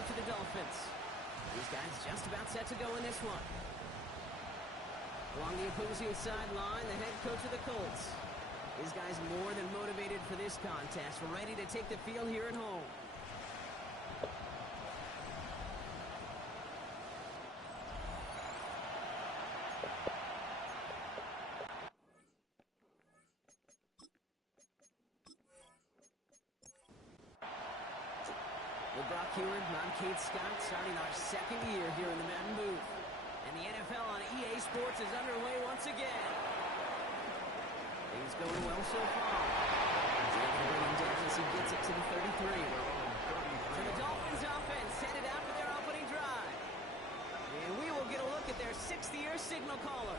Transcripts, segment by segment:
coach of the Dolphins. These guys just about set to go in this one. Along the opposing sideline, the head coach of the Colts. These guys more than motivated for this contest, ready to take the field here at home. With Brock Heward, I'm Kate Scott, starting our second year here in the Madden booth. And the NFL on EA Sports is underway once again. Things going well so far. He's able to bring him down as he gets it to the 33. So the Dolphins offense headed out for their opening drive. And we will get a look at their sixth-year signal caller.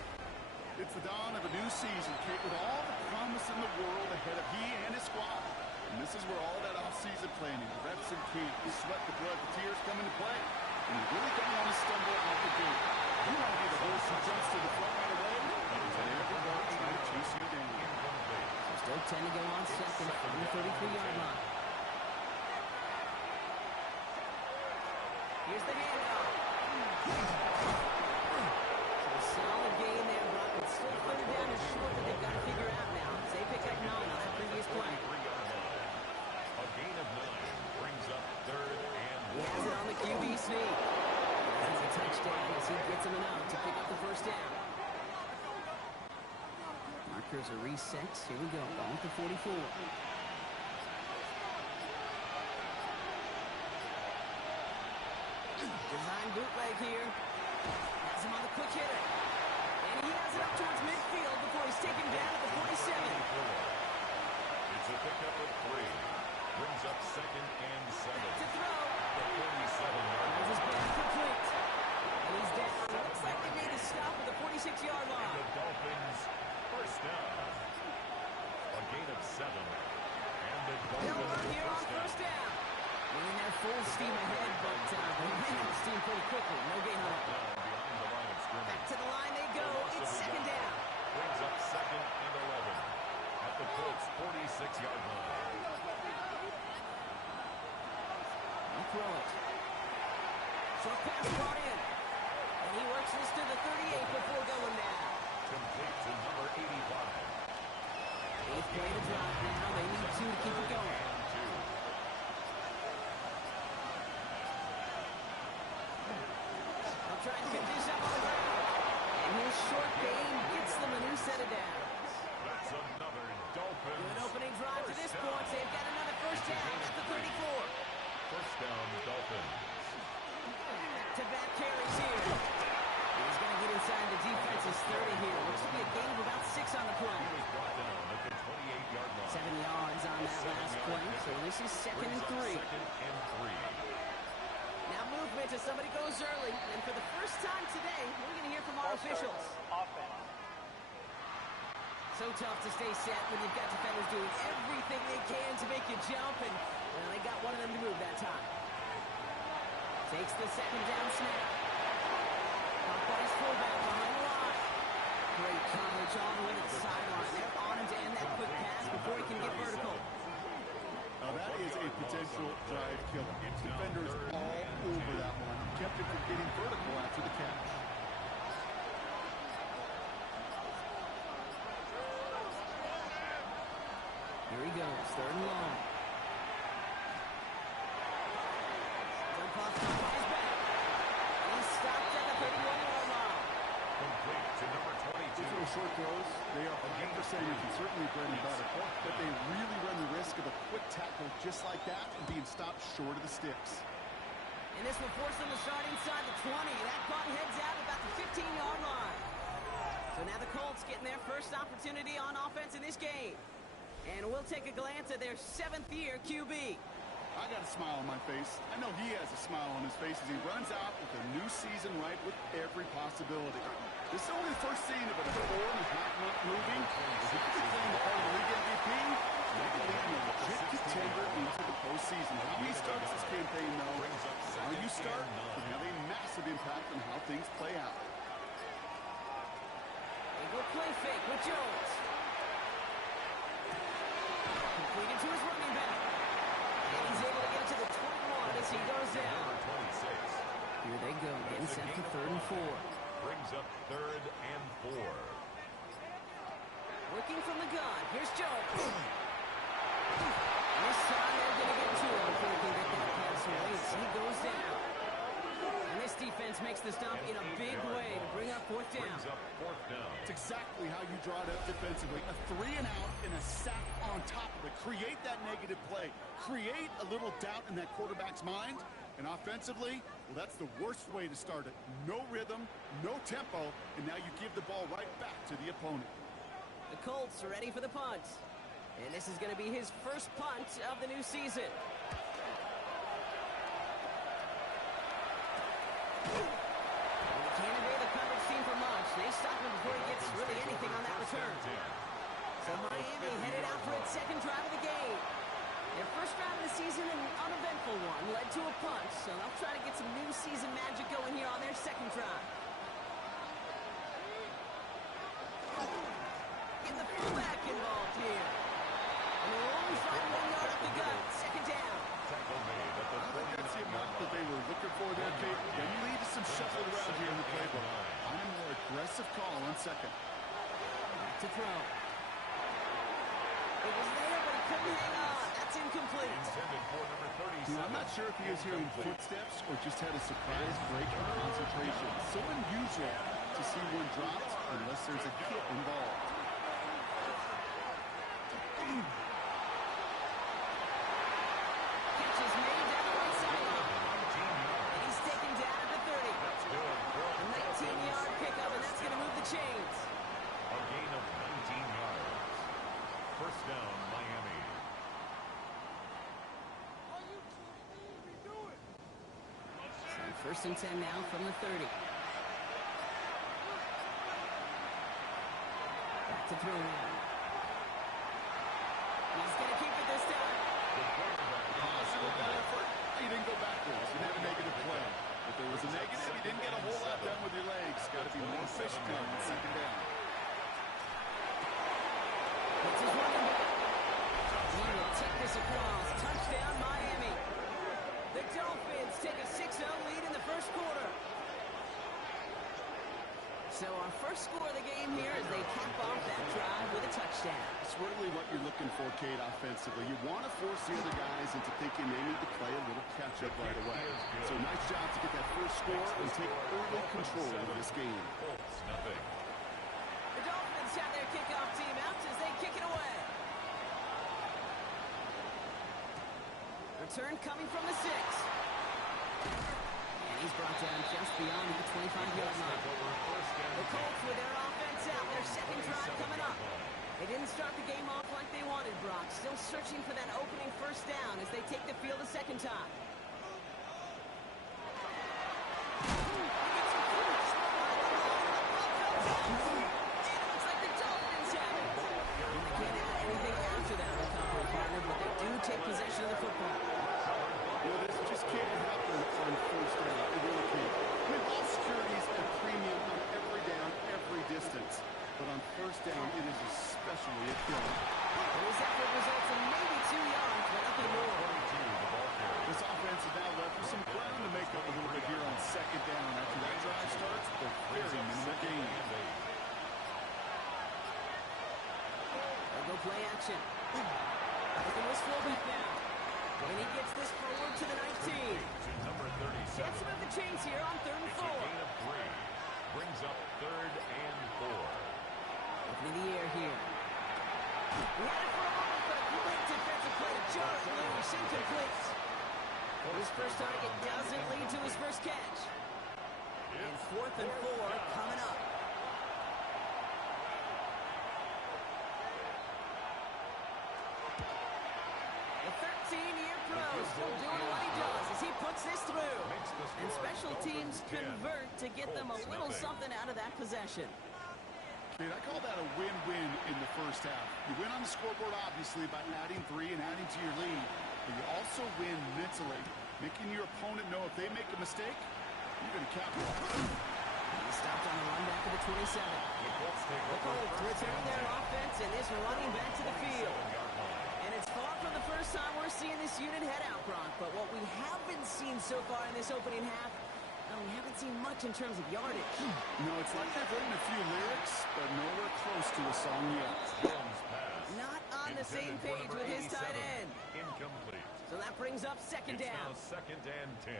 It's the dawn of a new season, Kate, with all the promise in the world ahead of he and his squad. And this is where all that off-season planning, the reps and key, the sweat, the blood, the tears come into play. And you really don't want to stumble out the gate. You want to be the horse who jumps to the front right away, and everybody trying to chase you down. So still 10 to go on second from the 33-yard line. Here's the handoff. So a solid gain there, Brock. It's still further down and short that they've got to figure out now as they pick up 9 on that previous play. A gain of 9 brings up third and he has it on the QB sneak. That's a touchdown as he gets him enough to pick up the first down. Markers are reset. Here we go. On with the 44. Design bootleg here. Has him on the quick hitter. And he has it up towards midfield before he's taken down at the 47. It's a pickup of 3. Brings up second and 7. To throw. The 47-yard This is ball complete. And he's down. Looks like they made a stop at the 46-yard line. The Dolphins first down. A gain of 7. And the They'll work Dolphins here on first down. Winning their full steam ahead, but they ran out of steam pretty quickly. No gain on it. behind the line of scrimmage. Back to the line they go. It's second down. Brings up second and 11 at the Colts 46-yard line. They'll throw it. Short pass brought in. And he works this to the 38 before going down. Complete to number 85. Eighth play to drive now. They need 2 to keep it going. They'll try and pick this up on the ground. And his short gain gets them a new set of downs. That's another Dolphins. Good opening drive to this point. They've got another first down at the 34. First down, Dolphins. Back-to-back carries here. He's going to get inside the defense's 30 here. Looks to be a gain of about 6 on the play. He was brought down at the 28-yard line. 7 yards on that last play. So this is second and 3. Second and 3. Now movement as somebody goes early. And for the first time today, we're going to hear from our officials. So tough to stay set when you've got defenders doing everything they can to make you jump. And well, they got one of them to move that time. Takes the second down snap. Caught by his fullback behind the line. Great coverage all the way to the sideline. They're on him to end that quick pass before he can get vertical. Now that is a potential drive killer. Defenders all over that one. Kept him from getting vertical after the catch. Here he goes, third and long. He's stopped at the 31-yard line. Complete to number 22. These little short throws, they are 100% and certainly bread and butter, but they really run the risk of a quick tackle just like that and being stopped short of the sticks. And this will force them to start inside the 20. That ball heads out about the 15-yard line. So now the Colts getting their first opportunity on offense in this game. And we'll take a glance at their 7th-year QB. I got a smile on my face. I know he has a smile on his face as he runs out with a new season right with every possibility. This is only the first scene of a 4.5-month movie. If he can claim the part of the league MVP, they can lead a legit contender into the postseason. How he starts this campaign, though, how you start can have a massive impact on how things play out. They go play fake with Jones. Completed to his running back. And he's able to get it to the 21 as he goes down. Here they go, getting set for 3rd and 4. Brings up 3rd and 4. Working from the gun. Here's Jones. This time they're going to get to him before he can get that pass away. So he goes down. And this defense makes the stop in a big way to bring up 4th down. Brings up 4th down. It's exactly how you draw it up defensively. A 3 and out and a sack on top of it. Create that negative play. Create a little doubt in that quarterback's mind. And offensively, well, that's the worst way to start it. No rhythm, no tempo, and now you give the ball right back to the opponent. The Colts are ready for the punt. And this is going to be his first punt of the new season. And they can't evade the coverage team for much. They stop him before he gets really anything on that return. So Miami headed out for its 2nd drive of the game. Their first drive of the season, an uneventful one, led to a punt. So they'll try to get some new season magic going here on their 2nd drive. Get the fullback involved here. And they'll only find 1 yard up the gut. 2nd down. Tackle made at the I think that's the amount that they were looking for there, Kate. Then you lead to some shuffle around here in the playbook. I'm a more aggressive call on 2nd. Back to throw. It was there, but he couldn't hang on. That's incomplete. Intended for number 37. I'm not sure if he was hearing footsteps or just had a surprise break in concentration. So unusual to see one dropped unless there's a hit involved. Catch is made down the right sideline. And he's taken down at the 30. A 19-yard pickup, and that's going to move the chains. A gain of 19 yards. First down, Miami. So 1st and 10 now from the 30. Back to throw now. He's going to keep it this time. Positive effort. He didn't go backwards. He had a negative play. If there was a negative, you didn't get a whole lot done with your legs. Got to be more efficient on 2nd down. That's his running back. He will take this across. Touchdown, Miami. The Dolphins take a 6-0 lead in the 1st quarter. So our first score of the game here as they cap off that drive with a touchdown. It's really what you're looking for, Kate, offensively. You want to force the other guys into thinking they need to play a little catch-up right away. So nice job to get that first score and take early control of this game. Colts, nothing. The Dolphins have their kickoff team out as they kick it away. Return coming from the 6. And he's brought down just beyond the 25-yard line. The Colts with their offense out, their 2nd drive coming up. They didn't start the game off like they wanted, Brock. Still searching for that opening 1st down as they take the field a 2nd time. It looks like the Dolphins have it. They can't add anything after that recovery, partner, but they do take possession of the football. Well, this just can't happen on 1st down. It really can't. I mean, all security is a premium on every down, every distance. But on 1st down, it is especially a killer. And his effort results in maybe 2 yards, but nothing more. This offense is now left with some ground to make up a little bit here on 2nd down. After that drive starts, they're very minimal gain. They'll go play action. Looking this fullback now. And he gets this forward to the 19. Number 37. Chance to move the chains here on 3rd and 4. Gain of 3. Brings up 3rd and 4. Opening the air here. He had it for a moment, but a great defensive play to jar it loose. Incomplete. His first target doesn't lead to his first catch. And 4th and 4 coming up. The 13-year pro still doing what he does as he puts this through. And special teams convert to get them a little something out of that possession. I call that a win-win in the 1st half. You win on the scoreboard, obviously, by adding 3 and adding to your lead. But you also win mentally, making your opponent know if they make a mistake, you're going to capitalize. He stopped on the run back to the 27. The Colts return their offense and is running back to the field. And it's far from the first time we're seeing this unit head out, Brock. But what we have been seeing so far in this opening half Oh, we haven't seen much in terms of yardage. No, it's like they've written a few lyrics, but nowhere close to a song yet. Jones pass. Not on the same Intended for page number with his tight 87. end. Incomplete. So that brings up second It's down. now 2nd and 10.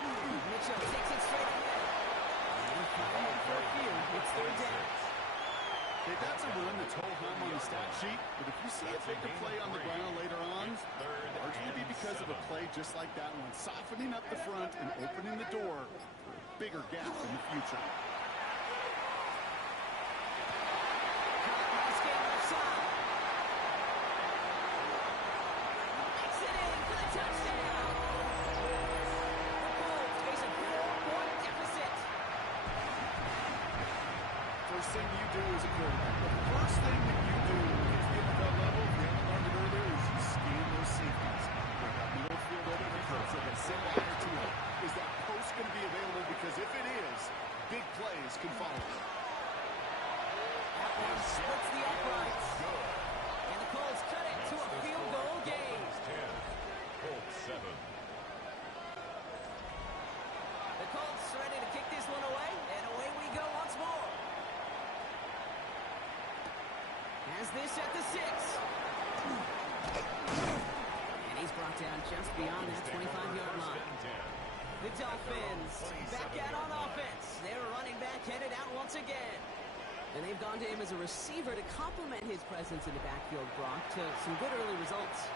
Mitchell takes it straight ahead. And firing for a few. It's third down. They've got some room to tow home on the stat sheet, but if you see a bigger play on the ground later on, largely be because of a play just like that one, softening up the front and opening the door for a bigger gap in the future. Nice game outside. Makes it in for the touchdown. The Colts face a 4-point deficit. First thing you do as a quarterback, the first thing that you do when you get to the NFL level, if you haven't learned it earlier, is you scan those safeties. Break out middle field over the front so they sit line or two. Is that post going to be available? Because if it is, big plays can follow. That one splits the uprights. And the Colts cut it to a field goal game. 10. Colts 7. The Colts ready to kick this one away, and away we go once more. Has this at the 6. And he's brought down just beyond that 25-yard line. The Dolphins back out on offense. Their running back headed out once again. And they've gone to him as a receiver to complement his presence in the backfield, Brock, to some good early results.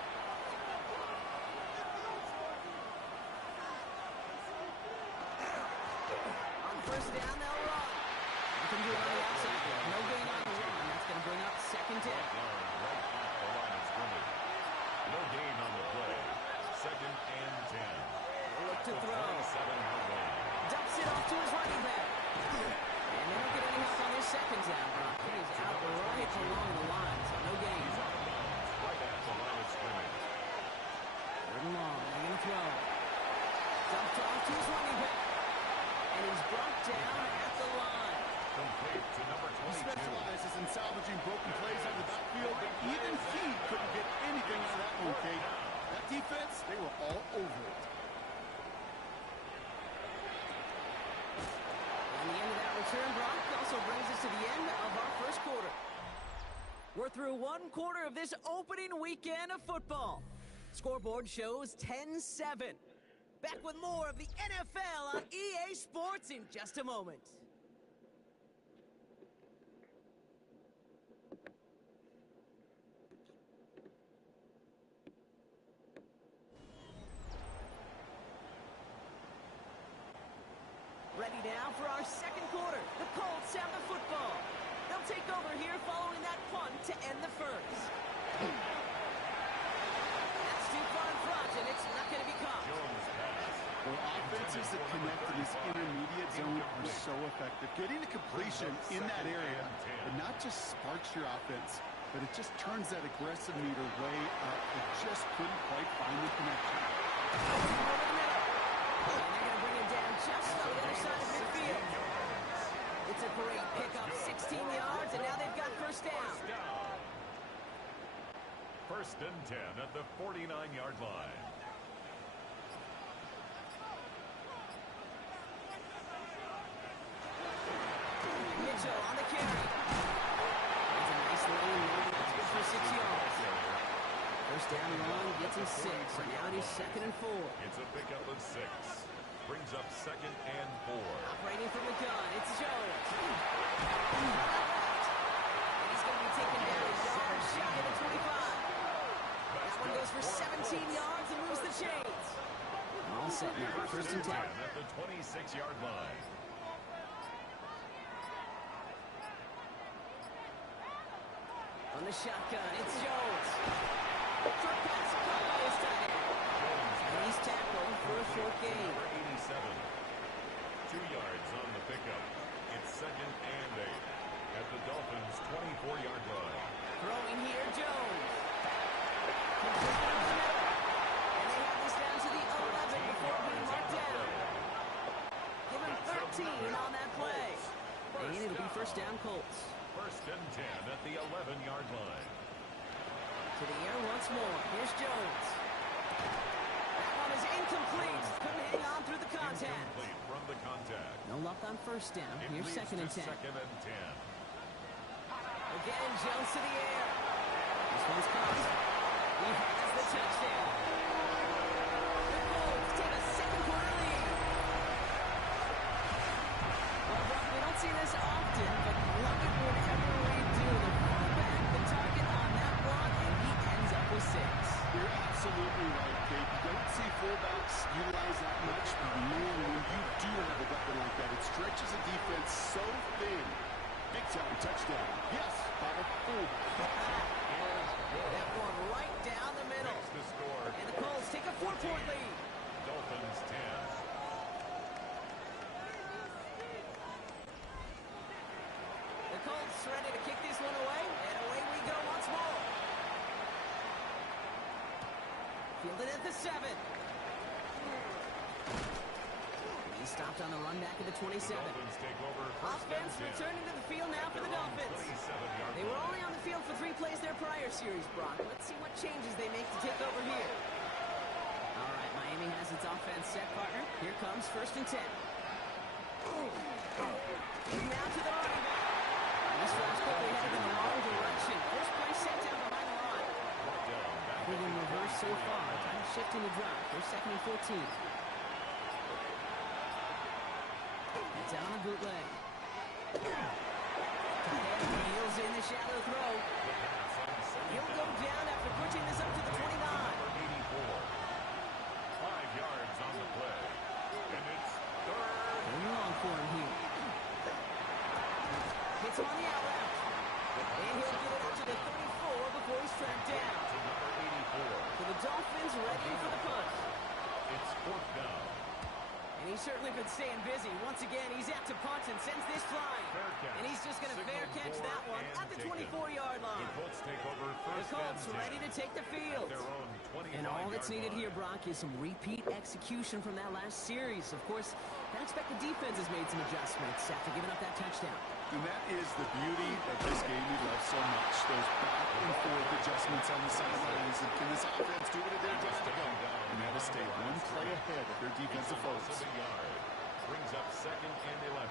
On first down, they'll run. They can do it on the outside. No gain on the run. That's going to bring up second down. Right off the line of scrimmage. No gain on the play. 2nd and 10. Look to throw. 27-yard line. Dumps it off to his running back. And they don't get any help on this second down, Brock. He is out right along the line, so no gain. He's out of bounds. Right at the line of scrimmage. Third and long, they're going to throw. Dumped off to his running back. And he's brought down at the line. Complete to number He 22. specializes in salvaging broken plays out of the backfield, but even he couldn't get anything out of that one, Kate. That defense, they were all over it. And the end of that return, Brock, also brings us to the end of our first quarter. We're through one quarter of this opening weekend of football. Scoreboard shows 10-7. Back with more of the NFL on EA Sports in just a moment. Ready now for our second quarter. The Colts have the football. They'll take over here following that punt to end the first. That's too far in front, and it's not going to be caught. Jones pass. Well, offenses that connect in this intermediate zone are so effective. Getting a completion in that area, it not just sparks your offense, but it just turns that aggressive meter way up. It just couldn't quite find the connection. Over the middle. And they're going to bring it down just on the other side of midfield. It's a great pickup, 16 yards, and now they've got first down. First and 10 at the 49-yard line. Mitchell on the carry. That's a nice lane. That's good for 6 yards. First down and long, gets him 6. So now it is 2nd and 4. It's a pickup of 6. Brings up 2nd and 4. Operating from the gun, it's Jones. And he's going to be taken down a yard shy of the 25. That one goes for 17 yards and moves the chains. All set now, first and 10. At the 26-yard line. On the shotgun, it's Jones. Short pass caught by his tight end. And he's tackled for a short gain. Number 87. 2 yards on the pickup. It's 2nd and 8 at the Dolphins' 24-yard line. Throwing here, Jones. Complete over the middle. And they have this down to the 11 before being marked down. Give him 13 on that play. And it'll be first down, Colts. First and 10 at the 11-yard line. To the air once more. Here's Jones. That one is incomplete. Couldn't hang on through the contact. Incomplete from the contact. No luck on first down. It Here's leads second and to 10. second and 10. Again, Jones to the air. This one's caught. He has the touchdown. The Colts take a second-quarter lead. Well, Brock, we don't see this often, but love it whenever we do. The fullback, the target on that one, and he ends up with 6. You're absolutely right, Kate. You don't see fullbacks utilize that much, but man, when you do have a weapon like that, it stretches a defense so thin. Big time touchdown. Yes, by the fullback. That one right down the middle. Makes the score. And the Colts take a 4-point lead. Dolphins 10. The Colts ready to kick this one away, and away we go once more. Fielded at the 7. He stopped on the run back at the 27. Dolphins take over first and Offense 10. returning to the field now for the Dolphins. 27-yard They were line. only on the field for 3 plays their prior series, Brock. Let's see what changes they make to take over here. All right, Miami has its offense set, partner. Here comes first and 10. Now to the running back. This one's quickly headed in the wrong direction. First play set down behind the line. Brought down back Moving at the reverse so 33-yard far. line. Time to shift in the drop. First, second, and 14. It's out on a bootleg. Heels in the shallow throw. The pass on second He'll go down. down after pushing this up to the 29. Number 84. 5 yards on the play. And it's third. Going long for him here. Hits him on the out route. And he'll get it out to the 34 before he's tracked down. To number 84. So the Dolphins ready for the punt. It's fourth down. And he's certainly been staying busy. Once again, he's out to punt and sends this flying. Fair catch. And he's just going to fair Signaled catch for that one and at the taken. 24-yard The line. Colts take over The first Colts and 10. ready to take the field. Their own 25-yard And all that's needed line. here, Brock, is some repeat execution from that last series. Of course, I expect the defense has made some adjustments after giving up that touchdown. And that is the beauty of this game we love so much. Those back and forth adjustments on the sidelines. And can this offense do what it did just ago? And that is stay one play ahead of their defensive It's a loss foes. of a yard. Brings up second and 11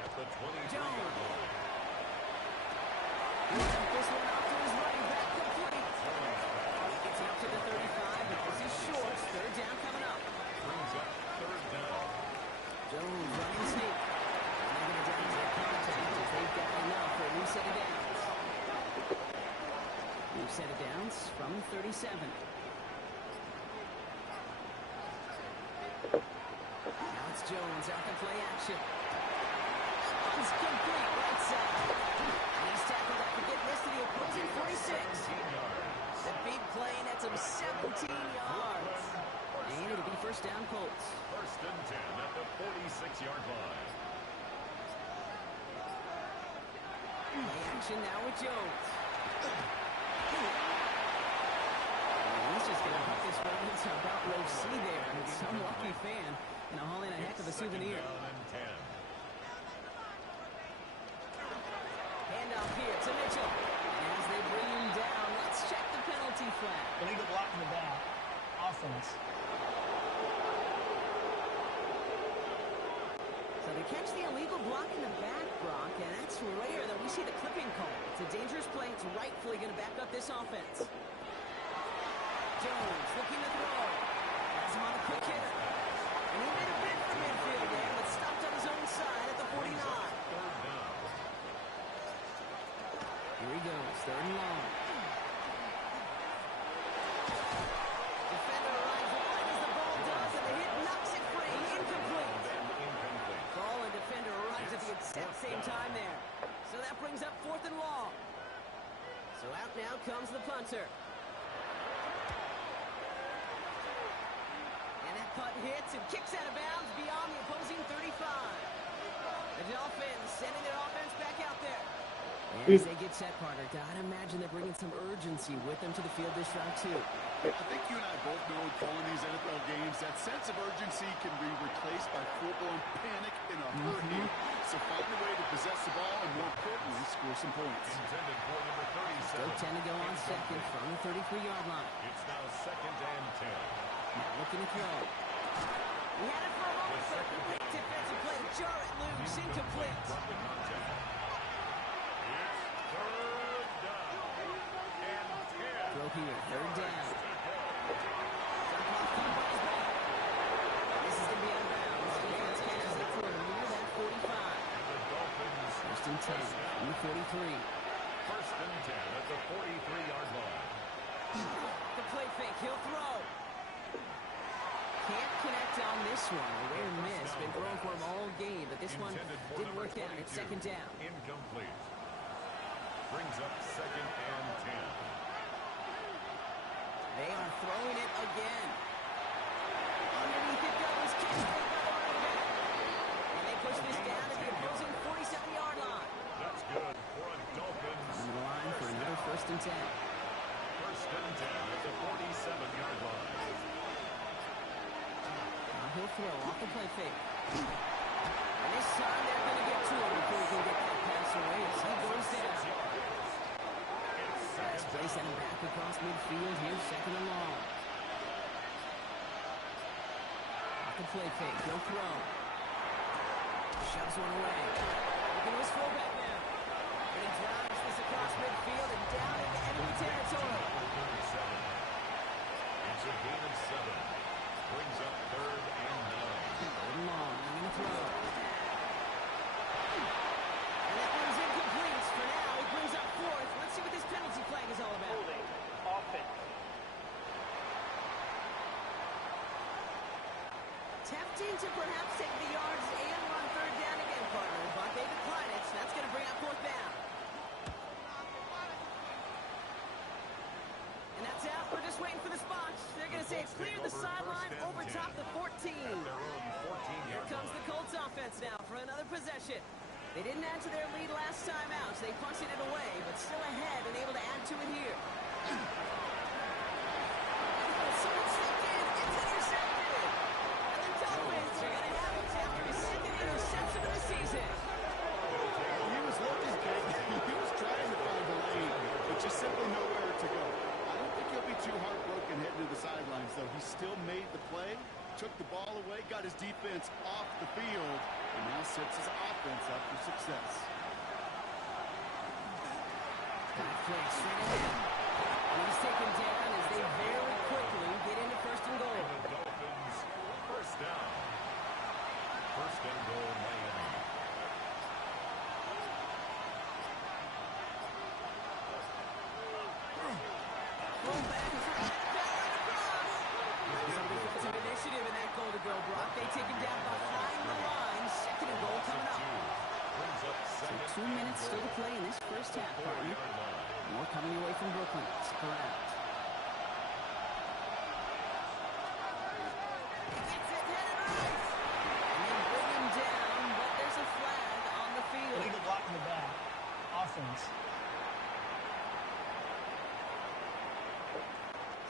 at the 23-yard line. He took this one out to his running back, complete. He gets it up to the 35, but this is short. Third down coming up. Brings up third down. Jones running sneak. And they're going to down to the contact as they've got enough for a new set of downs. New set of downs from 37. Now it's Jones out to play action. One's complete right side. And he's tackled after getting this to the opposing 46. 17 yards. The big play nets him 17 yards. And it'll be first down Colts. First and 10 at the 46-yard line. Play action now with Jones. And he's just going to put this one into about row C there. And some lucky fan and hauling a heck of a souvenir. Second down and 10. Handoff here to Mitchell. And as they bring him down, let's check the penalty flag. Illegal block in the back. Offense. So they catch the illegal block in the back, Brock, and that's rare that we see the clipping call. It's a dangerous play. It's rightfully going to back up this offense. Jones looking to throw. Has him on a quick hitter. And he made a bid for midfield there, but stopped on his own side at the 49. Third down. Here he goes, third and long. Defender arrives wide as the ball does, and the hit knocks it free. Incomplete. And incomplete. Ball and defender arrives at the exact same time there. So that brings up fourth and long. So out now comes the punter. And that punt hits and kicks out of bounds beyond the opposing 35. The Dolphins sending their offense back out there. And as they get set, partner, gotta imagine they're bringing some urgency with them to the field this round, too. I think you and I both know in calling these NFL games, that sense of urgency can be replaced by full-blown panic in a hurry. So find a way to possess the ball and, more importantly, score some points. Intended for number 37. Still 10 to go on second from the 33-yard line. It's now 2nd and 10. Now looking to throw. He had it for a moment, but great defensive play to jar it loose, incomplete. From the contact. It's 3rd down and 10. Throw here, 3rd down. Dump off to the ball's back. This is going to be out of bounds. Defense catches it for near that 45. The Dolphins. 1st and 10 from the 43. 1st and 10 at the 43-yard line. The play fake, he'll throw. Can't connect on this one. A rare miss. Been throwing for him all game, but this one didn't work out. It's 2nd down. Incomplete. Brings up 2nd and 10. They are throwing it again. Underneath it goes. Catch by the running back. And they push this down to the opposing 47-yard line. That's good for a Dolphins. On the line for another 1st and 10. 1st and 10 at the 47-yard line. He'll throw off the play fake. And this time they're going to get to him before he can get that pass away as he goes down. Pass play sent him back across midfield. Here's 2nd and long. Off the play fake. He'll throw. Shoves one away. Looking to his fullback now. And he drives this across midfield and down into enemy territory. It's a gain of 7. Brings up 3rd and 9. 3rd and long. I'm going to throw. And that one's incomplete. For now, he brings up 4th. Let's see what this penalty flag is all about. Holding. Offense. Tempting to perhaps take the yards and run 3rd down again, partner. But they decline it, so that's going to bring up 4th down. And that's out. We're just waiting for the spot. They're going to say it's cleared the sideline over top the 14. Here comes the Colts offense now for another possession. They didn't add to their lead last time out, so they punted it away, but still ahead and able to add to it here. Someone stepped in. It's intercepted. And the Dolphins are going to have it after his 2nd interception of the season. He was looking, Kate. He was trying to find the lane, but just simply nowhere to go. I don't think he'll be too heartbroken heading to the sidelines, though. He still made the play, took the ball away, got his defense off the field, and now sets his offense up for success. Back play straight ahead. And he's taken down as they very quickly get into 1st and goal. The Dolphins, 1st down. 1st and goal, Miami. Fullback is right across. Some defensive initiative in that goal to go, Brock. They take him down behind the line. 2nd and goal coming up. Brings up So 2nd 2 minutes still to play in this 1st half, partner. 4-yard line. More coming away from Brooklyn. Stick around. Gets it headed right. And they bring him down, but there's a flag on the field. Illegal block in the back. Offense.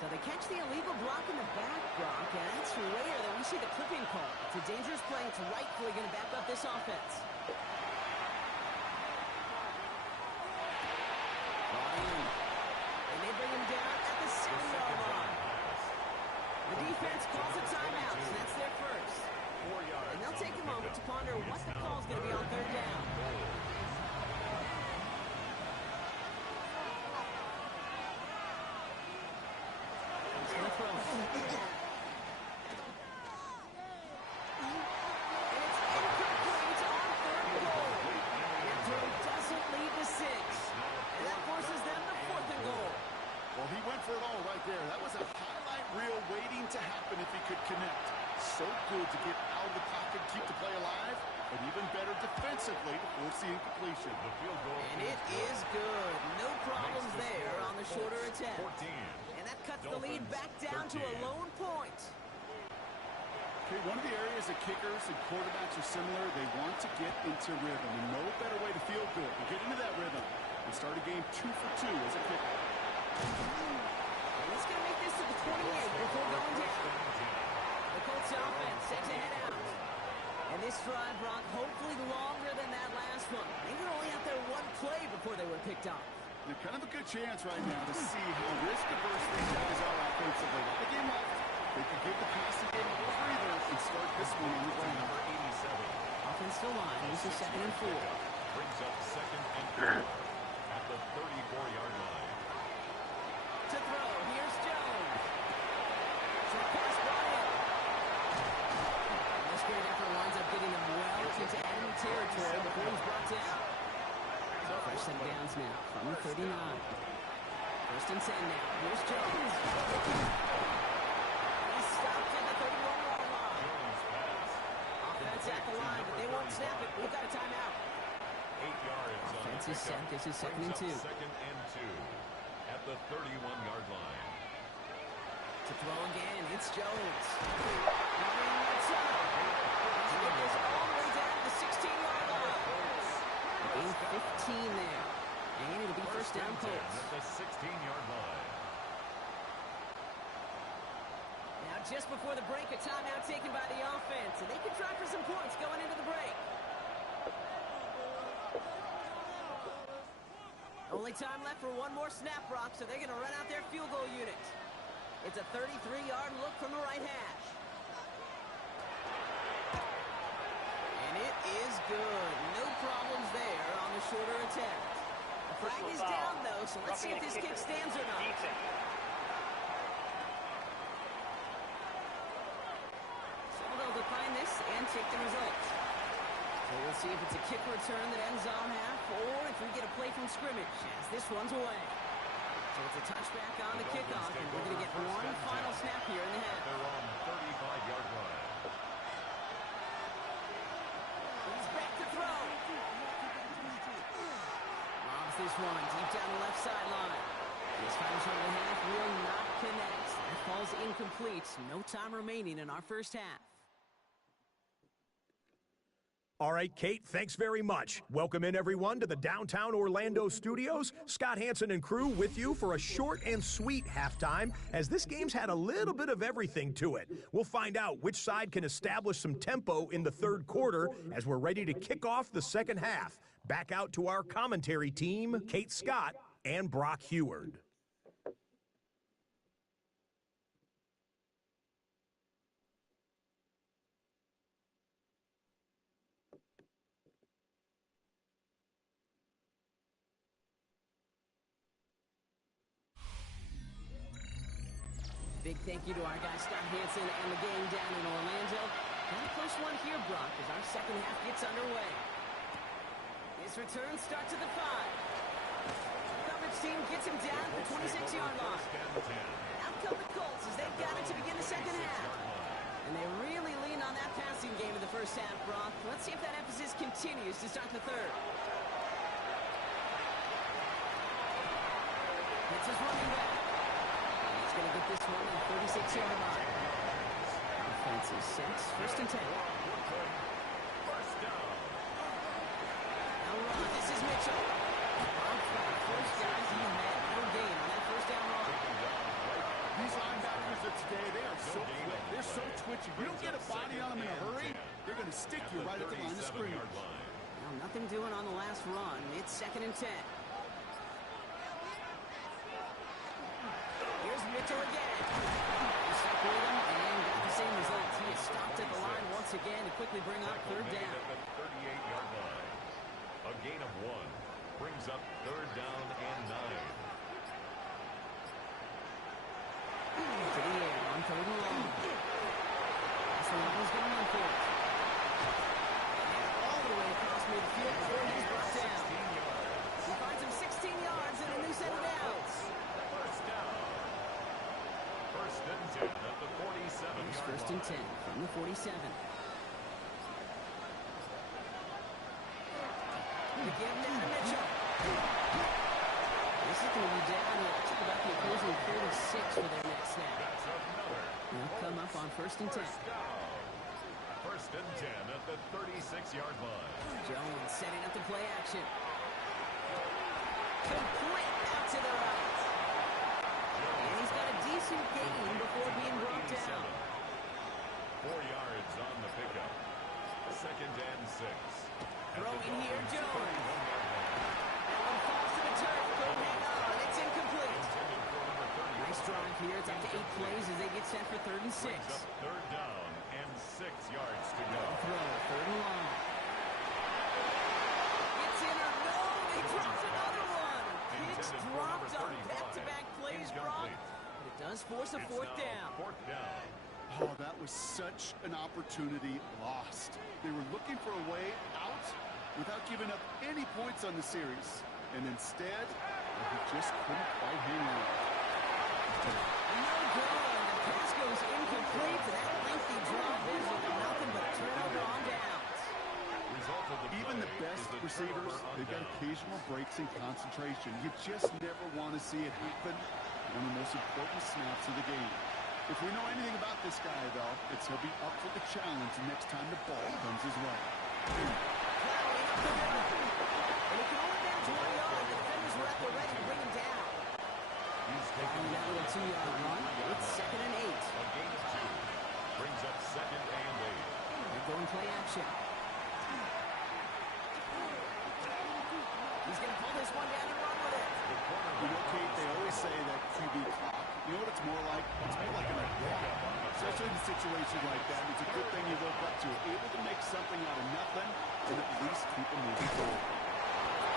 So they catch the illegal block in the back, Brock, and it's rare that we see the clipping call. It's a dangerous play. It's rightfully going to back up this offense. Brought in. And they bring him down at the 7-yard line. The defense calls a timeout, so that's their first. 4 yards. And they'll take a moment to ponder what the call's going to be on 3rd down. He's going to throw it. And it's incomplete on 3rd and goal. Their throw doesn't lead to 6. And that forces them to 4th and goal. Well, he went for it all right there. That was a highlight reel waiting to happen if he could connect. So good to get out of the pocket, keep the play alive, but even better defensively to force the incompletion. The field goal. And it is good. No problems there on the shorter attempt. 14. And that cuts the lead back down to a lone point. Okay, one of the areas that kickers and quarterbacks are similar, they want to get into rhythm, and no better way to feel good. To get into that rhythm, He started game 2 for 2 as a kicker. And he's going to make this to the 28 before going down. The Colts offense set to head out. And this drive, Brock, hopefully longer than that last one. They were only out there one play before they were picked off. They're kind of a good chance right now to see how risk-averse these guys are offensively. With the game left, they could give the passing game a little breather and start this one on the ground. Offensive line, this is 2nd and 4. Brings up 2nd and 4 at the 34-yard line. To throw, here's Jones. Short pass brought in. This great effort winds up getting them well into enemy territory before he's brought down. So fresh set of downs now from the 39. 1st and 10 now. Here's Jones. He's stopped at the 31-yard line. Offense at the line, but they won't snap it. We've got a timeout. 8 yards. Offense is set. This is 2nd and 2. 2nd and 2 at the 31-yard line. To throw again, it's Jones. Running right side. He's going to get this all the way down to the 16-yard line. Gain 15 there. And it'll be 1st down Colts. At the 16-yard line. Now just before the break, a timeout taken by the offense. And they can try for some points going into the break. Only time left for one more snap, Brock, so they're going to run out their field goal unit. It's a 33-yard look from the right hash. And it is good. No problems there on the shorter attempt. The flag is down, though, so let's see if this kick stands or not. So they'll define this and take the results. So we'll see if it's a kick return that ends on half, or if we get a play from scrimmage, as this one's away. So it's a touchback on the kickoff, and we're going to get one final snap here in the half. They're on 35-yard line. He's back to throw. Lobs this one deep down the left sideline. This final shot of the half will not connect. That falls incomplete. No time remaining in our first half. All right, Kate, thanks very much. Welcome in, everyone, to the downtown Orlando studios. Scott Hansen and crew with you for a short and sweet halftime, as this game's had a little bit of everything to it. We'll find out which side can establish some tempo in the third quarter as we're ready to kick off the second half. Back out to our commentary team, Kate Scott and Brock Heward. Big thank you to our guy Scott Hansen and the gang down in Orlando. Got a close one here, Brock, as our second half gets underway. His return starts at the 5. Coverage team gets him down at the 26-yard line. Out come the Colts as they've got it to begin the second half. And they really lean on that passing game in the first half, Brock. Let's see if that emphasis continues to start the third. It's his running back. He's going to get this one at the 36-yard line. Offense is 6, 1st and 10. First down. Now run, this is Mitchell. First guys, he had no gain on that first down run. These linebackers of today, they are so quick. They're so twitchy. You don't get a body on them in a hurry, they're going to stick you right at the line of scrimmage. Now nothing doing on the last run. It's 2nd and 10. Here's Mitchell again. He stuck with him and got the same results. He is stopped at the line once again to quickly bring up third down. At the 38-yard line. A gain of 1 brings up 3rd down and 9. To the air on 3rd and long. That's the line he's going to run for it. And all the way across midfield before he's brought down. He finds him 16 yards and a new set of downs. First down. 1st and 10 at the 47-yard line. 1st and 10 from the 47. Again, down to Mitchell. This is going to be down to about the opposing 36 for their next snap. They'll come up on 1st and 10. 1st and 10 at the 36-yard line. Jones setting up the play action. Complete out to the right. And he's got a decent gain before being brought down. 4 yards on the pickup. 2nd and 6. Throwing here, Jones. That one falls to the turf. Couldn't hang on. It's incomplete. Nice drive here. It's up to 8 plays as they get set for 3rd and 6. 3rd down and 6 yards to go. Throw, 3rd and long. It's in or no. He drops another one. Pitch dropped on back-to-back plays, Brock. But it does force a 4th down. 4th down. Oh, that was such an opportunity lost. They were looking for a way out without giving up any points on the series. And instead, he just couldn't quite hang on. No good. The pass goes incomplete. And that lengthy drive ends with nothing but turnover on downs. Even the best receivers, they've got occasional breaks in concentration. You just never want to see it happen. One of the most important snaps of the game. If we know anything about this guy, though, it's he'll be up for the challenge next time the ball comes his way. Plowing up the middle. And he can only manage 1 yard. The defenders were at the ready to bring him down. He's taking Now with a 2-yard run. It's 2nd and 8. a gain of 2. Brings up 2nd and 8. They're going play action. He's going to pull this one down and run with it. You know, Kate, they always say that QB clock. You know what it's more like? It's more like an attack. Especially in a situation like that. It's a good thing you woke up to it. Able to make something out of nothing and at least keep it moving forward.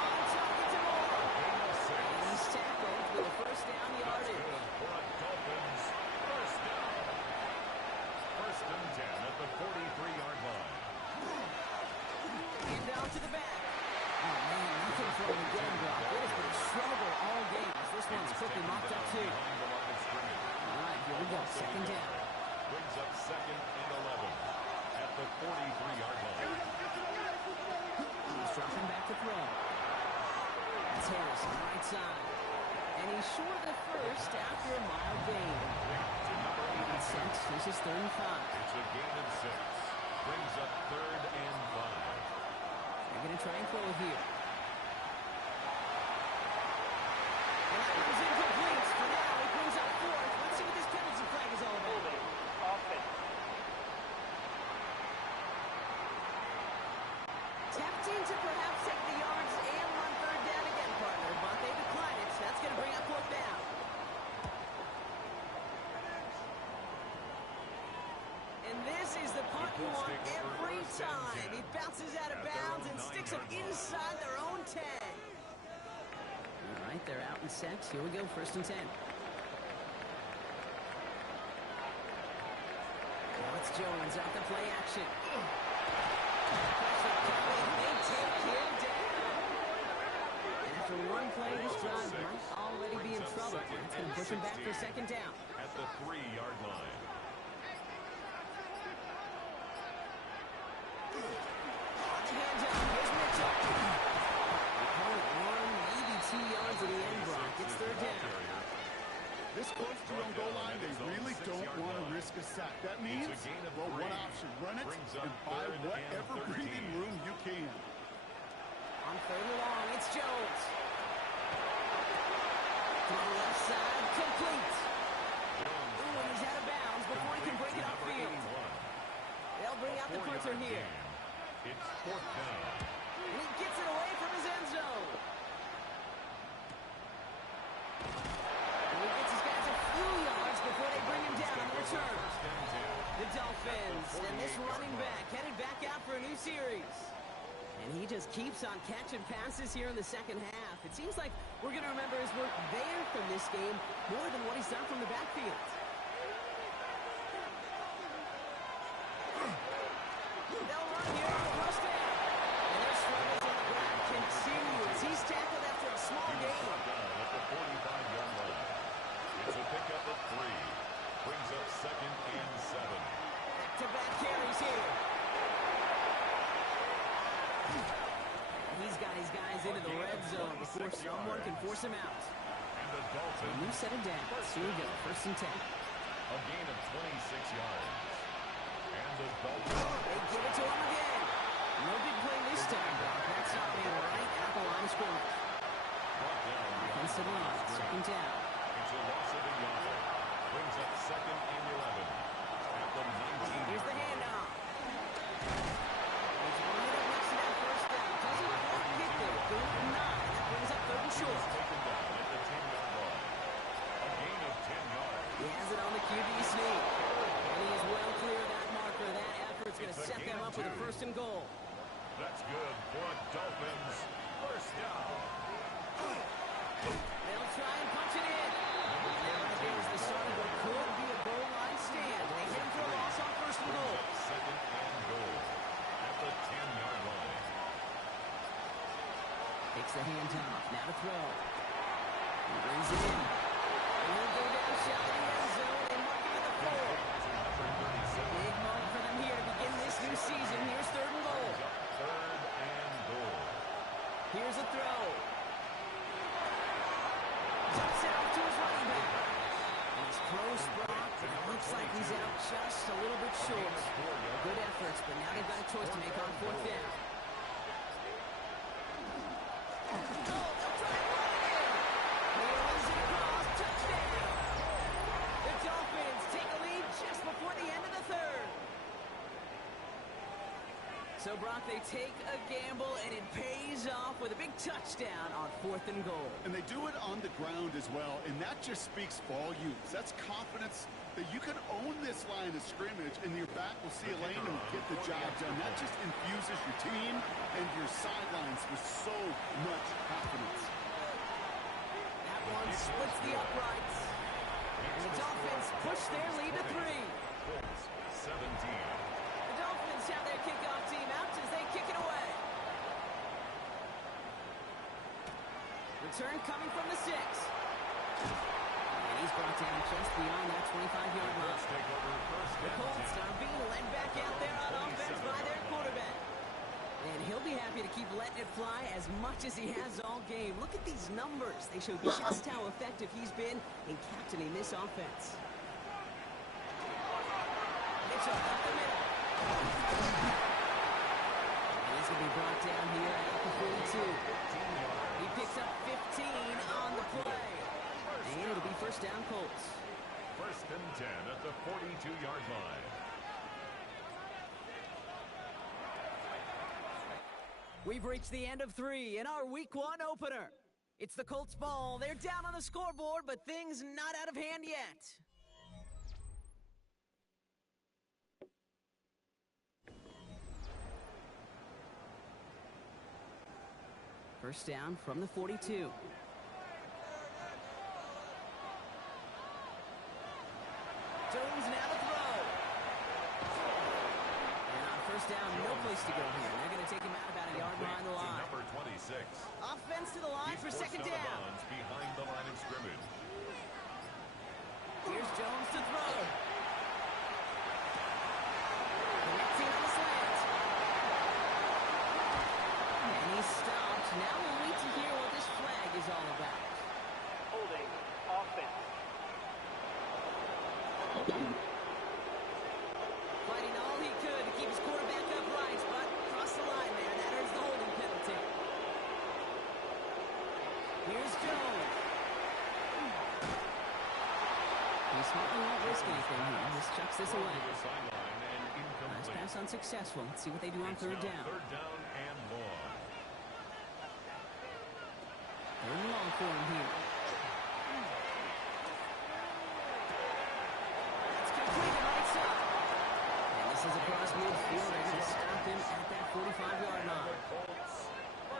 On target to Moore. And he's tackled with a 1st down yardage. For a Dolphins 1st down. 1st and 10 at the 43-yard line. And down to the back. Oh, man, nothing from him again, Brock. It has been a struggle all game. This one's quickly mopped up, too. All right, here we go. 2nd down. Brings up 2nd and 11 at the 43-yard line. He's dropping back to throw. That's Harris on the right side. And he's short of the 1st after a mild gain. And set. This is 3rd and 5. It's a gain of 6. Brings up 3rd and 5. They're going to try and throw it here. And that one's incomplete. For now, he brings up 4th. Let's see what this penalty flag is all about. Offense. Tempting to perhaps take the yards and run 3rd down again, partner, but they decline it. That's going to bring up 4th down. And this is the punt you want every time. He bounces out of bounds and sticks them inside their own 10. All right, they're out and set. Here we go, 1st and 10. Now it's Jones out to play action. Pressure coming. They take him down. And after one play, this drive might already be in trouble. That's going to push him back for 2nd down. At the 3-yard line. Handoff. Here's Mitchell. They call it 1, maybe 2 yards at the end, Brock. It's 3rd down. This close to your own goal line, they really don't want to risk a sack. That means, well, one option, run it and buy whatever breathing room you can. On 3rd and long, it's Jones. To the left side, complete. Ooh, and he's out of bounds before he can break it upfield. They'll bring out the punter here. It's 4th down. And he gets it away from his end zone. And he gets his guys a few yards before they bring him down on the return. The Dolphins and this running back headed back out for a new series. And he just keeps on catching passes here in the 2nd half. It seems like we're going to remember his work there from this game more than what he's done from the backfield. They'll run here on the first down. And their struggles on the ground continue as he's tackled after a small gain. At the 45-yard line. It's a pickup of 3. Brings up 2nd and 7. Back-to-back carries here. He's got his guys into the red zone before someone can force him out. And the Dolphins. A new set of downs. Here we go. 1st and 10. A gain of 26 yards. And the Dolphins. They give it to him again. No big play this time, Brock. That's not being right at the line of scrimmage. Brought down it's going to set them up with a first and goal. That's good for Dolphins. First down. They'll try and punch it in. Now begins the start of what could be a goal line stand. They hit him for a loss on first and goal. Second and goal at the 10-yard line. Takes the handoff. Now to throw. He brings it in. And he'll go down shallow in the end zone and mark him at the 4. Big moment for them here to begin this new season. Here's third and goal. Third and goal. Here's a throw. Tucks it out to his running back. And he's close, Brock. And it looks like he's out just a little bit short. Good efforts, but now they've got a choice to make on fourth down. So, Brock, they take a gamble, and it pays off with a big touchdown on fourth and goal. And they do it on the ground as well, and that just speaks volumes. That's confidence that you can own this line of scrimmage, and your back will see a lane and get the job done. That just infuses your team and your sidelines with so much confidence. That one splits the uprights. And the Dolphins push their lead to 3. Colts 17. The Dolphins have their kickoff team out as they kick it away. Return coming from the 6. And he's brought down just beyond that 25-yard line. Let's take over first The and Colts 10. are being led back out there on offense by their quarterback. And he'll be happy to keep letting it fly as much as he has all game. Look at these numbers. They show just how effective he's been in captaining this offense. Mitchell up the middle. And he's going to be brought down here at the 42. He picks up 15 on the play. And it'll be first down Colts. First and 10 at the 42-yard line. We've reached the end of 3 in our Week 1 opener. It's the Colts ball. They're down on the scoreboard, but things not out of hand yet. First down from the 42. Jones now to throw. And on first down, no place to go here. They're going to take him out about a yard behind the line. Number 26. Offense to the line for second down. Behind the line of scrimmage. Here's Jones to throw. The next team on the slant. And he's stopped. Now we'll wait to hear what this flag is all about. Holding offense. Fighting all he could to keep his quarterback upright, but across the line there, that earns the holding penalty. Here's Jones. He smartly won't risk anything here. Just chucks this away. Last pass unsuccessful. Let's see what they do on third down. Third down and long. Third and long for him here. That's completed right side. And this is across midfield. They're going to stop him at that 45-yard line.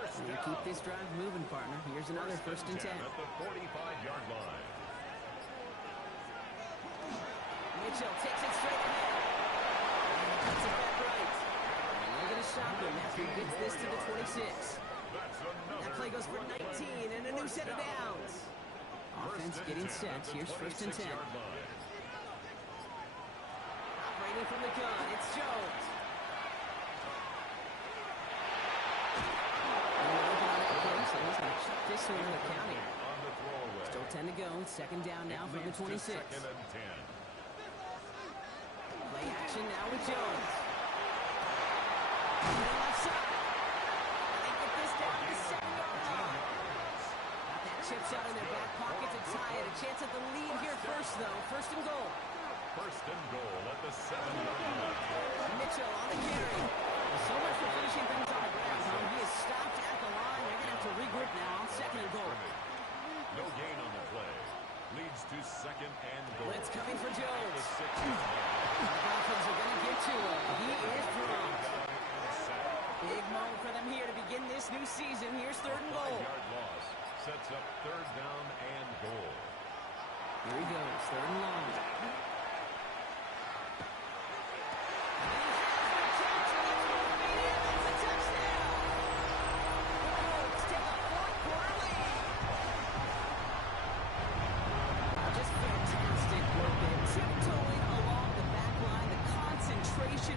And they keep this drive moving, partner. Here's another first and 10. At the 45-yard line. Mitchell takes it straight ahead. And cuts it back right. And they're going to stop him after he gets this to the 26. That play goes for 19 and a new set of downs. Offense getting set. Here's first and 10. Operating from the gun, it's Jones. And they're open on that play, so he's going to check this one into account here. Still 10 to go. Second down now from the 26. Second and 10. Play action now with Jones. And left side. They get this down to the 7-yard line. Got that chip shot in their back pocket to tie it. A chance at the lead here first, though. First and goal. First and goal at the 7-yard line. Mitchell on the carry. So much for finishing things on the ground. He is stopped at the line. They're going to have to regroup now on second and goal. No gain on the play. Leads to second and goal. Blitz coming for Jones. The 6-yard line. The Dolphins are going to get to him. He is this new season. Here's third and goal. 5-yard loss sets up third down and goal. Here he goes, third and long.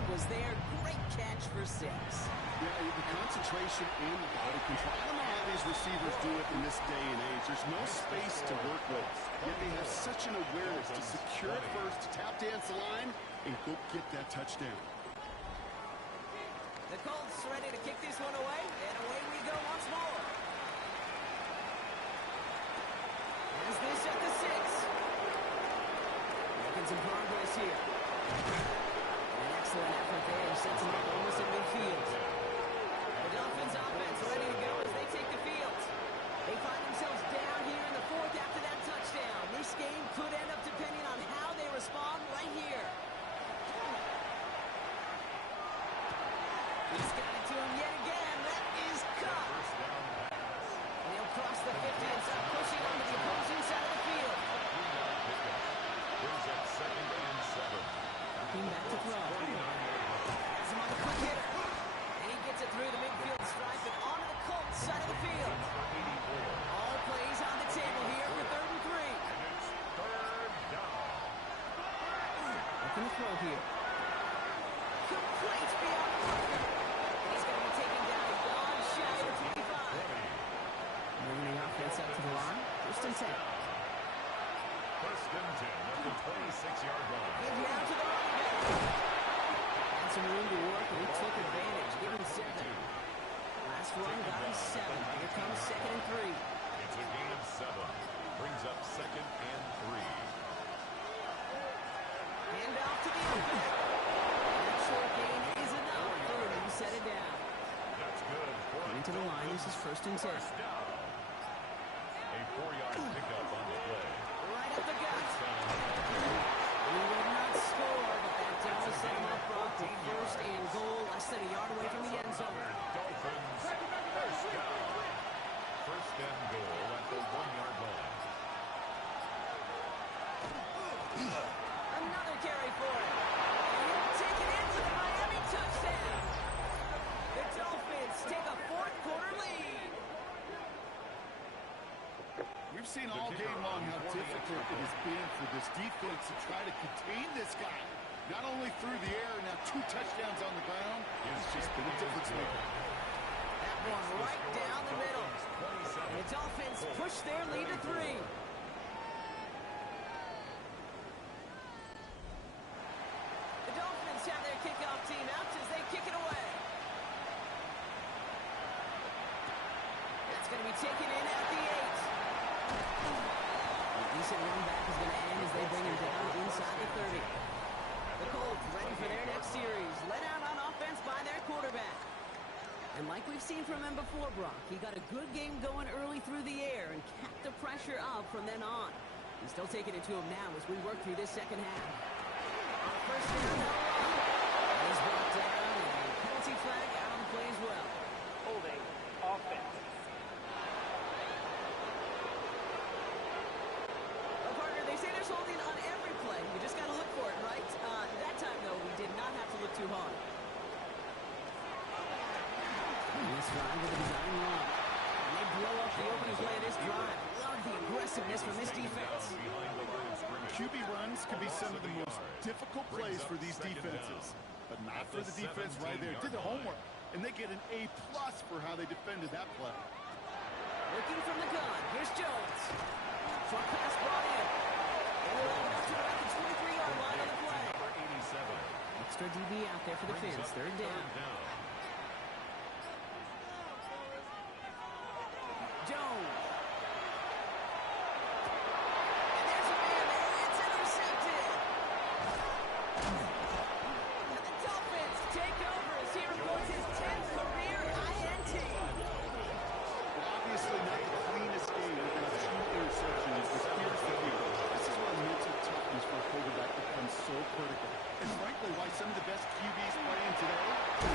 Was there. Great catch for 6. Yeah, the concentration and the body control. I don't know how these receivers do it in this day and age. There's no space to work with. Yet they have such an awareness to secure it first, to tap dance the line, and go get that touchdown. The Colts ready to kick this one away, and away we go once more. As this at the 6. Making some progress here. Excellent effort there. Sets him up almost in midfield. The Dolphins offense ready to go as they take the field. They find themselves down here in the 4th after that touchdown. This game could end up depending on how they respond right here. He's got it to him yet again. That is caught. And he'll cross the 50 and start pushing onto the opposing side of the field. Brings up 2nd and 7. Back to throw. Has him on the quick hitter. And he gets it through the midfield stripe and onto the Colts side of the field. All plays on the table here for 3rd and 3. And it's third down. Looking to throw here. Complete beyond Parker. And he's going to be taken down a yard shy of the 25. Bringing the offense up to the line. 1st and 10. 1st and 10 at the 26-yard line. Give down to the running back. Had some room to work, and he took advantage. Give him 7. Last run got him 7. Here comes 2nd and 3. It's a gain of 7. Brings up 2nd and 3. Hand off to the open. That short gain is enough for him to set it down. That's good. Coming to the line, this is 1st and 10. First down. A 4-yard pickup on the play. Right up the gut. He will not score, but that does set him up for 1st and goal, less than a yard away from the end zone. Dolphins, first down. 1st and goal at the 1-yard line. Another carry for him. And he'll take it into the Miami touchdown. The Dolphins take a 4th quarter lead. We've seen all game long how difficult it has been for this defense to try to contain this guy. Not only through the air, now 2 touchdowns on the ground. It's just been a difference maker. That one right down the middle. And the Dolphins push their lead to 3. The Dolphins have their kickoff team out as they kick it away. That's going to be taken in at the 8. A decent run back is going to end as they bring him down inside the 30. The Colts ready for their next series. Let out on offense by their quarterback. And like we've seen from him before, Brock, he got a good game going early through the air and kept the pressure up from then on. He's still taking it to him now as we work through this second half. First down, no run. He's brought down, and a penalty flag out on the play as well. Holding offense. Partner, they say there's holding on every play. You just got to look for it, right? That time, though, we did not have to look too hard. This drive with a design run. And they blow up the opening play of this drive. Love the aggressiveness from this defense. QB runs could be some of the most difficult plays for these defenses. But not for the defense right there. Did the homework. And they get an A+ for how they defended that play. Looking from the gun. Here's Jones. Short pass brought in. And we'll open up to about the 23-yard line on the play. Extra DB out there for the Fins. Third down. Jones. And there's a man there. It's intercepted. And the Dolphins take over as he records his 10th career INT. Well, obviously not the cleanest game with those 2 interceptions. But here's the deal. This is where mental toughness for a quarterback becomes so critical. And frankly, why some of the best QBs playing today, they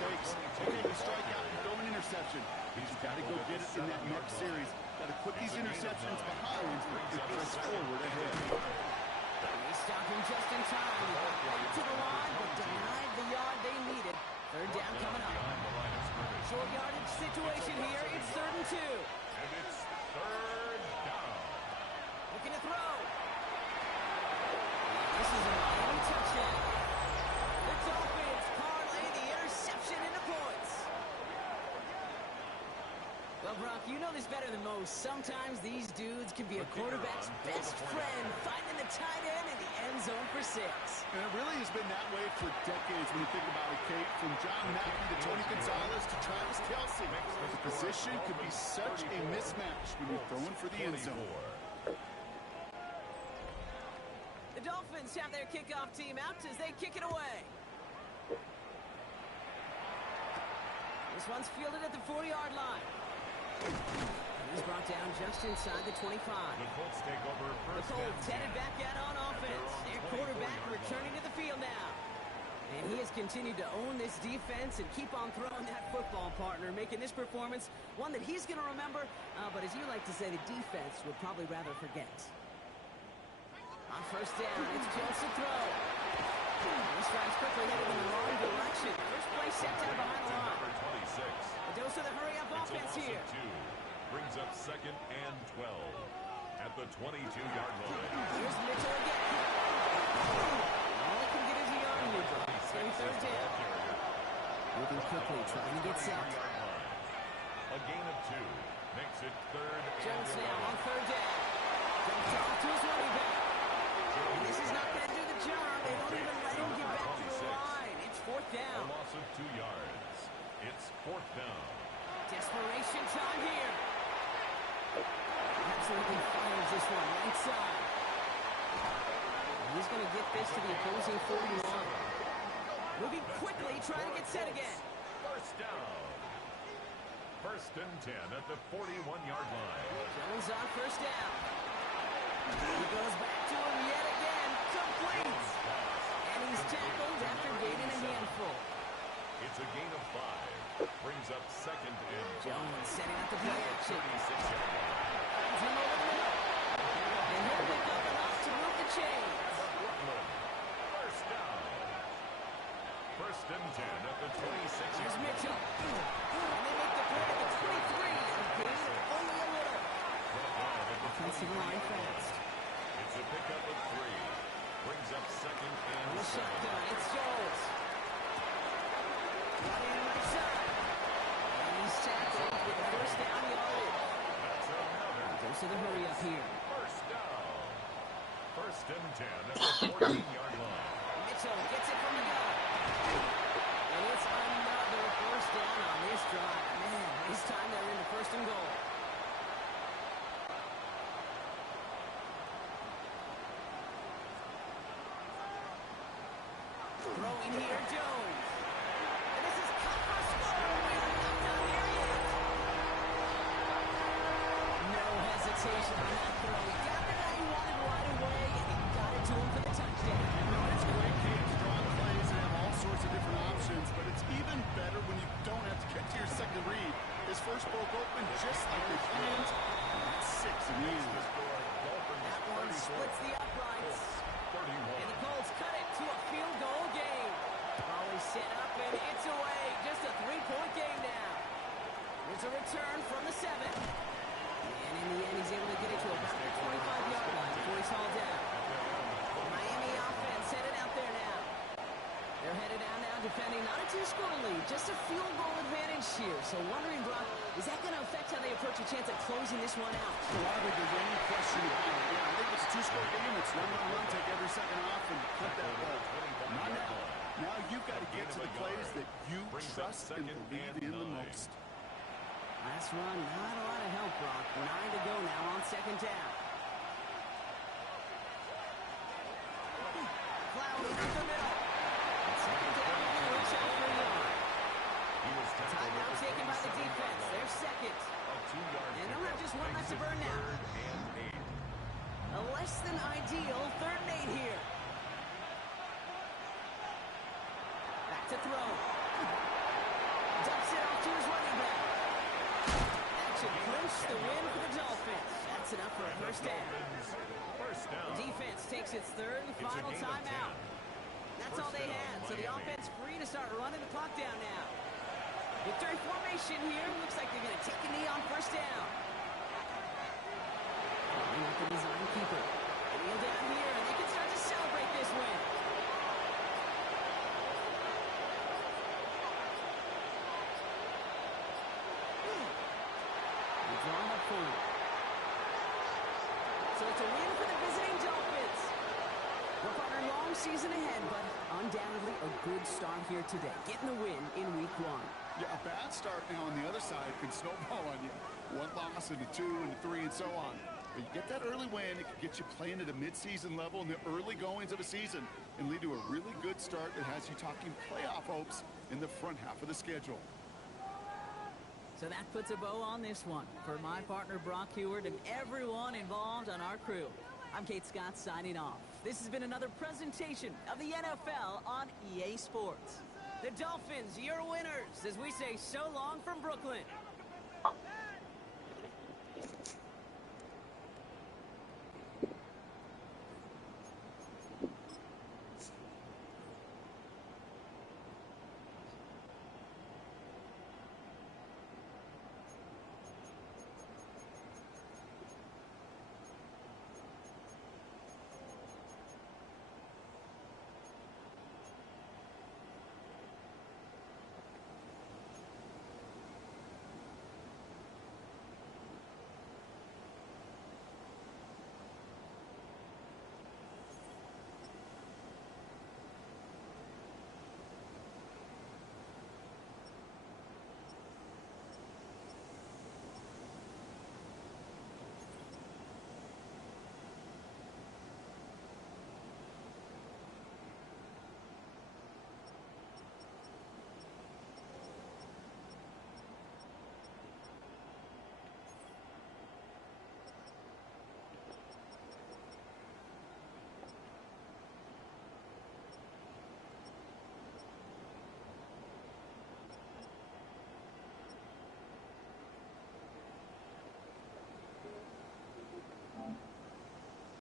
mistakes. You take a strikeout and throw an interception. You've got to go get it in that next series. Got to put these interceptions behind and press forward ahead. They stopped him just in time. He got back to the line, but denied the yard they needed. Third down coming up. Short yardage situation here. It's 3rd and 2. And it's 3rd down. Looking to throw. This is a Miami touchdown. The Dolphins parlay the interception into points. Well, Brock, you know this better than most. Sometimes these dudes can be a quarterback's best friend, finding the tight end in the end zone for 6. And it really has been that way for decades when you think about it, Kate. From John Mackey to Tony Gonzalez to Travis Kelce. The position could be such a mismatch when you're throwing for the end zone. The Dolphins have their kickoff team out as they kick it away. This one's fielded at the 40-yard line. He's brought down just inside the 25. The Colts take over first. The Colts headed back out on offense. Their quarterback returning to the field now. And he has continued to own this defense and keep on throwing that football, partner, making this performance one that he's going to remember, but as you like to say, the defense would probably rather forget. On first down, it's Jones to throw. This drive's quickly headed in the wrong direction. First play set down behind the line. Number 26. A dose of the hurry-up offense here. Brings up 2nd and 12 at the 22-yard line. Here's Mitchell again. All he can get is a yard maneuver. Same 3rd down. Moving quickly, trying to get set. A gain of 2 makes it 3rd and Jones 11. now on 3rd down. Dumps off to his running back. And this is not going to do the job. They don't even let him get back to the line. It's 4th A down. loss of 2 yards. It's 4th down. Desperation time here. Absolutely fires this one right side. He's going to get this to the opposing 41. Moving quickly, trying to get set again. First down. 1st and 10 at the 41-yard line. Jones on first down. He goes back to him yet again. Complete. And he's tackled after gaining a handful. It's a gain of 5. Brings up 2nd and 5. Jones setting up the play action. 36-yard line. Finds him over the middle. And he'll pick up enough to move the chains. First down. 1st and 10 at the 26. Here's Mitchell. And they make the play at the 23. A gain of only a little. Offensive line fast. It's a pickup of 3. Brings up 2nd and On the 7. shotgun, it's Jones. Running right side. And he's tackled with the first down yardage. That's another Goes to the hurry up here. first down. 1st and 10 at the 14-yard line. Mitchell gets it from the gun. And it's another first down on this drive. Man, this time they're in the 1st and goal. Throwing here, Jones. And this is caught for a score. Touchdown, here he is. No hesitation on that throw. He got the guy he wanted right away, and he got it to him for the touchdown. It's great, Kate. Strong plays and have all sorts of different options, but it's even better when you don't have to get to your second read. His first broke open just like they planned. That's 6 in the end. That one splits the uprights. 31. And the Colts cut it to a field goal game. Always set up, and it's away. Just a 3-point game now. There's a return from the 7. And in the end, he's able to get it to about the 25-yard line before he's hauled down. Miami offense headed out there now. They're headed out now defending not a 2-score lead, just a field goal advantage here. So wondering, Brock, is that going to affect how they approach a chance at closing this one out? I don't think there's any question about it. Yeah, I think it's a 2-score game. It's run, take every second off and put that ball. Not now. Now you've got to get to the plays that you trust and believe in the most. Last run, not a lot of help, Brock. 9 to go now on 2nd down. Clowney up the middle. 2nd down, looks out for a yard. Time now taken by the defense. They're 2nd. And they'll have just one left to burn now. A less than ideal 3rd and 8 here. Back to throw. Dumps it off to his running back. That should clinch the win for the Dolphins. That's enough for a first down. The defense takes its third and final timeout. That's all they had, so the offense free to start running the clock down now. Victory formation here. Looks like they're going to take a knee on first down. Bring up the design keeper. Kneel down here, and they can start to celebrate this win. They're drawing up forward. So it's a win for the visiting Dolphins. Look on a long season ahead, but undoubtedly a good start here today. Getting the win in week 1. Yeah, a bad start now on the other side can snowball on you. 1 loss into 2 into 3 and so on. But you get that early win, it can get you playing at a mid-season level in the early goings of a season and lead to a really good start that has you talking playoff hopes in the front half of the schedule. So that puts a bow on this one. For my partner Brock Heward and everyone involved on our crew, I'm Kate Scott signing off. This has been another presentation of the NFL on EA Sports. The Dolphins, your winners, as we say so long from Brooklyn.